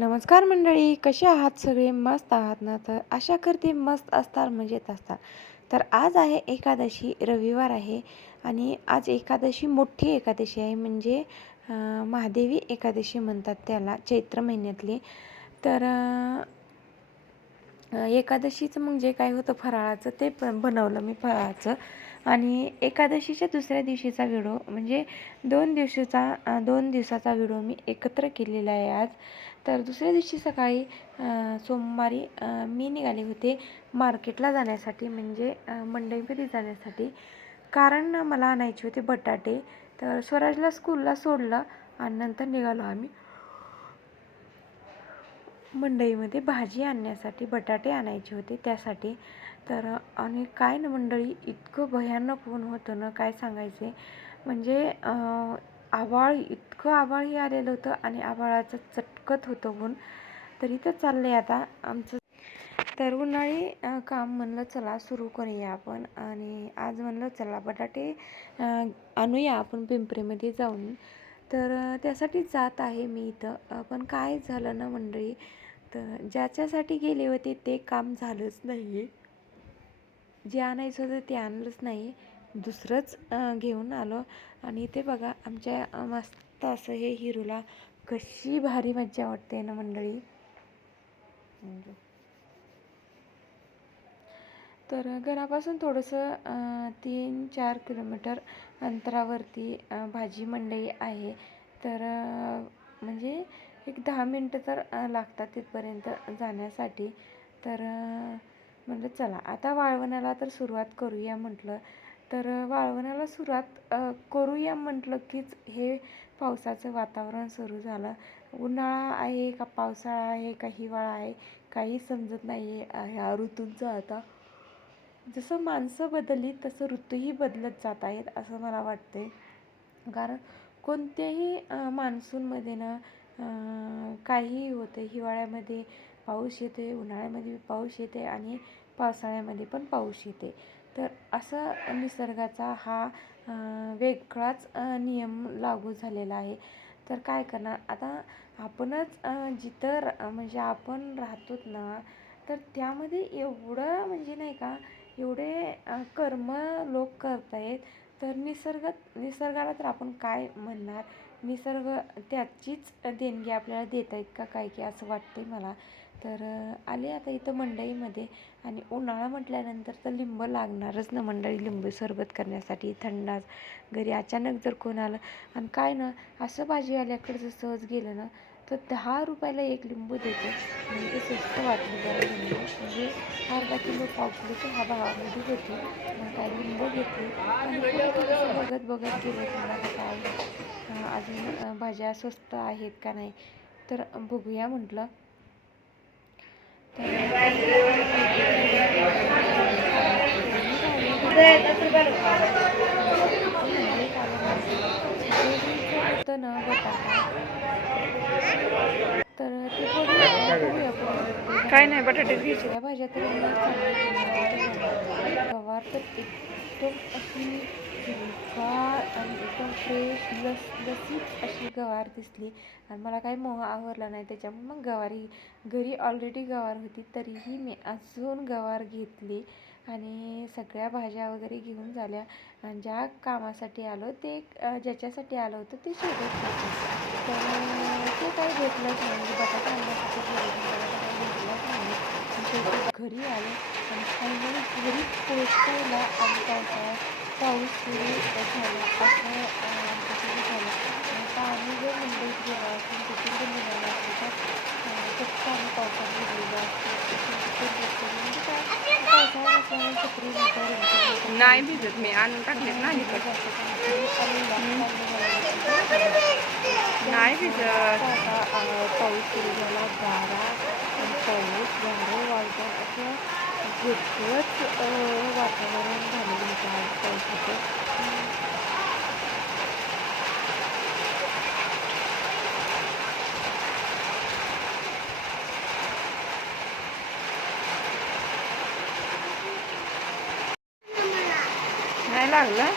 नमस्कार मंडळी, कसे आहात सगळे? मस्त आहात ना? तर आशा करते मस्त असताल, मजेत असताल. तर आज आहे एकादशी, रविवार आहे आणि आज एकादशी मोठी एकादशी आहे, म्हणजे महादेवी एकादशी म्हणतात त्याला, चैत्र महिन्यातली. तर एकादशीचं मग जे काय होतं फराळाचं ते पण बनवलं मी फराळाचं. आणि एकादशीच्या दुसऱ्या दिवशीचा व्हिडिओ म्हणजे 2 दिवसाचा व्हिडिओ मी एकत्र केलेला आहे आज. तर दुसऱ्या दिवशी सकाळी सोमवारी मी निघाले होते मार्केटला जाण्यासाठी, म्हणजे मंडईमध्ये जाण्यासाठी. कारण मला आणायचे होते बटाटे. तर स्वराजला स्कूलला सोडलं आणि नंतर निघालो आम्ही मंडईमध्ये भाजी आणण्यासाठी. बटाटे आणायचे होते त्यासाठी. तर आणि काय ना मंडळी, इतकं भयानक ऊन होतं ना, काय सांगायचे. म्हणजे इतकं आभाळही आलेलं होतं आणि आभाळाचं चटकत होतं ऊन. तर इथं चाललं आहे आता आमचं. तर उन्हाळी काम म्हणलं चला सुरू करूया आपण. आणि आज म्हणलं चला बटाटे आणूया आपण पिंपरीमध्ये जाऊन. तर त्यासाठी जात आहे मी इथं. पण काय झालं ना मंडळी, तर ज्याच्यासाठी गेले होते ते काम झालंच नाही. जे आणायचं होतं ते आणलंच नाही, दुसरंच घेऊन आलो. आणि ते बघा आमच्या मस्त असं हे हिरूला कशी भारी मज्जा वाटते ना मंडळी. तर घरापासून थोडंसं 3-4 किलोमीटर अंतरावरती भाजी मंडई आहे. तर म्हणजे एक 10 मिनटं तर लागतात तिथपर्यंत जाण्यासाठी. तर म्हटलं चला आता वाळवणाला तर सुरुवात करूया म्हटलं. तर वाळवणाला सुरुवात करूया म्हटलं कीच हे पावसाचं वातावरण सुरू झालं. उन्हाळा आहे का पावसाळा आहे का हिवाळा आहे काही समजत नाही आहे ह्या ऋतूंचं. आता जसं माणसं बदलली तसं ऋतूही बदलत जात आहेत असं मला वाटते. कारण कोणत्याही मान्सूनमध्ये ना काहीही होते. हिवाळ्यामध्ये पाऊस येते, उन्हाळ्यामध्ये पाऊस येते आणि पावसाळ्यामध्ये पण पाऊस येते. तर असा निसर्गाचा हा वेगळाच नियम लागू झालेला आहे. तर काय करणार आता आपणच जिथं म्हणजे आपण राहतो ना, तर त्यामध्ये एवढं म्हणजे नाही का, एवढे कर्म लोक करतायत. तर निसर्गाला तर आपण काय म्हणणार. निसर्ग त्याचीच देणगी आपल्याला देत आहेत का काय की असं वाटते मला. तर आले आता इथं मंडईमध्ये. आणि उन्हाळा म्हटल्यानंतर तर लिंब लागणारच ना मंडळी, लिंबू सरबत करण्यासाठी थंडाच. घरी अचानक जर कोण आलं आणि काय ना असं भाजीवाल्याकडे जर सहज गेलं ना, तर 10 रुपयाला एक लिंबू देतो. म्हणजे स्वस्त वाटलं जरा लिंबू, म्हणजे अर्धा किलो 1/2 किलोच्या हा भावामध्ये होती. मग काय लिंबू घेतली आणि पुढे थोडंसं बघत बघत गेले. म्हणलं काय अजून भाज्या स्वस्त आहेत का नाही तर बघूया म्हटलं. होतं ना बटाटा, तर ते बघूया काय नाही, बटाटे घ्यायचे. दुसऱ्या भाज्या तर गवार तर एकदम अशी हिरवीगार आणि एकदम फ्रेश लसलसीत अशी गवार दिसली. आणि मला काही मोह आवडला नाही त्याच्यामुळे मग गवारी घरी ऑलरेडी गवार होती तरीही मी अजून गवार घेतली. आणि सगळ्या भाज्या वगैरे घेऊन झाल्या. आणि ज्या कामासाठी आलो ते ज्याच्यासाठी आलं होतं ते शेतात होतं. तर ते काही भेटलंच नाही, म्हणजे बटाटा आणण्यासाठी भेटलंच नाही. शेवटी घरी आले आणि फायनली घरी पोहोचायला आणि पाऊस सुरू झाला असं आमच्याकडे झालं. आता आम्ही जर मुंबईत गेलो असून तिथून जर निघालो असतो तर फक्त आम्ही पावसात भिजलेलो असतो. म्हणजे काय पावसाळा नसल्यामुळे छत्री नव्हतं, रेनकोट नव्हतं, नाही काहीच भिजत, मी नव्हतं. आणून टाकलेत ना त्याच्यामुळे घरी इकडं. जास्त घरी आलेला नाही भिजत. आता पाऊस सुरू झाला. गारा आणि पाऊस वारं वादळ असं वेगळंच वातावरण झालेलं होतं आज पावसाचं. नाही लागलं.